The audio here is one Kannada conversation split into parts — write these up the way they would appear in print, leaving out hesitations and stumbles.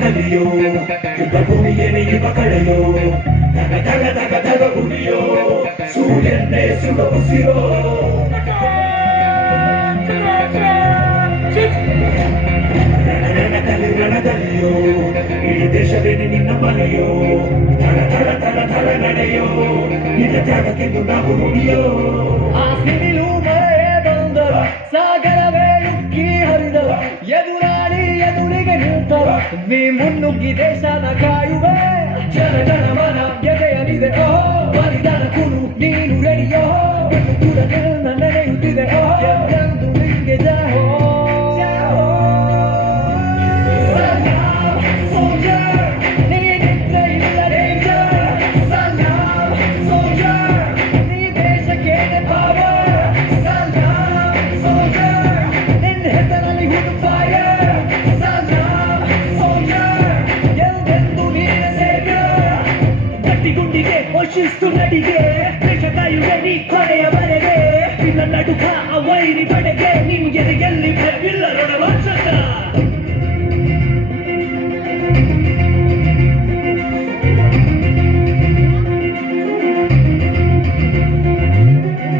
ಕಲಿಯೋ ಯುಗ ಭೂಮಿಯೇನೆ ಯುಗ ಕಳೆಯೋ ತಗ ತಗ ತಗ ತಗ ಉರಿಯೋ ಸೂರ್ಯನ್ನೇ ಸುಡ ಉಸಿರೋ ರಣದಲ್ಲಿಯೋ ಇಡೀ ದೇಶವೇನೆ ನಿನ್ನ ಮನೆಯೋ ತಡ ತಡ ತಡ ತಡ ನಡೆಯೋ ನಿನ್ನ ತ್ಯಾಗಕ್ಕೆಂದು ನಾವು ನುಡಿಯೋ ಆ ಸಿಡಿಲು ಮಳೆ ಬಂದರ ಸಾಗರವೇ ಉಕ್ಕಿ ಹರಿದವ ಎದುರಾಳಿ ಎದುರಿಗೆ ನಿಂತವ ನೀ ಮುನ್ನುಗ್ಗಿ ದೇಶನ ಕಾಯುವೆ ಜನಗಣ ಮನ ಎದೆಯನಿದೆ ಓಹೋ ಬಲಿದಾನ ಕುರು ನೀನು ರೆಡಿಯೋ ಕೂಡ ನಡೆಯುತ್ತಿದೆ ಓಹೋ ಎಂದು ನಿಂಗೆ ಜಾಹೋ ಶಿಸ್ತು ನಡಿಗೆ ದೇಶ ಕಾಯುವೆ ನೀ ಕೊನೆಯವರೆಗೆ ನಿನ್ನ ನಡುಕ ಆ ವೈರಿ ಬಡೆಗೆ ನಿನ್ಗೆ ಎಲ್ಲಿ ಭಯವಿಲ್ಲ ರಣವಂಶಕ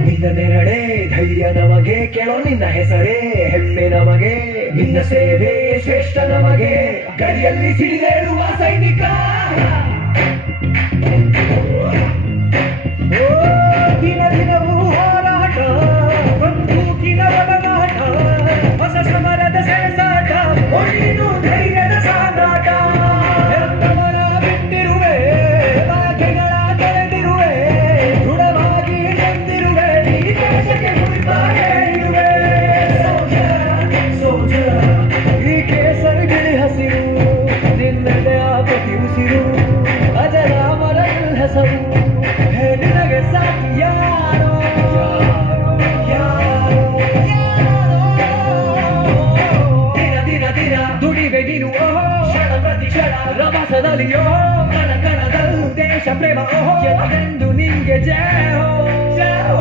ನಿನ್ನ ನೆರಳೆ ಧೈರ್ಯ ನಮಗೆ ಕೇಳೋ ನಿನ್ನ ಹೆಸರೇ ಹೆಮ್ಮೆ ನಮಗೆ ನಿನ್ನ ಸೇವೆ ಶ್ರೇಷ್ಠ ನಮಗೆ ಗಡಿಯಲ್ಲಿ ಸಿಡಿದೇಳುವ ಸೈನಿಕ ದಿನ ದಿನವೂ ಹೋರಾಟ ಬಂದೂಕಿನ ಒಡನಾಟ ಹೊಸ ಸಮರದ ಸೆಣಸಾಟ ಒಳ್ಳೆಯದು ಧೈರ್ಯದ ಸಾಗಾಟ ಹೆತ್ತವರ ಬಿಟ್ಟಿರುವೆ ಬಾಕೆಗಳ ತೊಳೆದಿರುವೆ ದೃಢವಾಗಿ ನಿಂತಿರುವೆ ಈ ದೇಶಕ್ಕೆ ಮುಡಿಪಾಗೆ ಇರುವೆ ಸೋಜರ್ ಈ ಕೇಸರಿ ಬಿಳಿ ಹಸಿರು ನಿನ್ನೆದೆ ಆ ಪ್ರತಿ ಉಸಿರು ಅಜರ ಮರಗಳ ಹೆಸರು ನಿನಗೆ ಸಾಕು ಯಾರೋ ದಿನ ದಿನ ದಿನ ದುಡಿವೆ ನೀನು ಓಹೋ ಕ್ಷಣ ಪ್ರತಿ ಕ್ಷಣ ರಭಸದಲ್ಲಿಯೋ ಕಣ ಕಣದಲ್ಲೂ ದೇಶ ಪ್ರೇಮ ಓಹೋ ಎಂದು ನಿಂಗೆ ಜಯ ಹೋ ಜಯ ಹೋ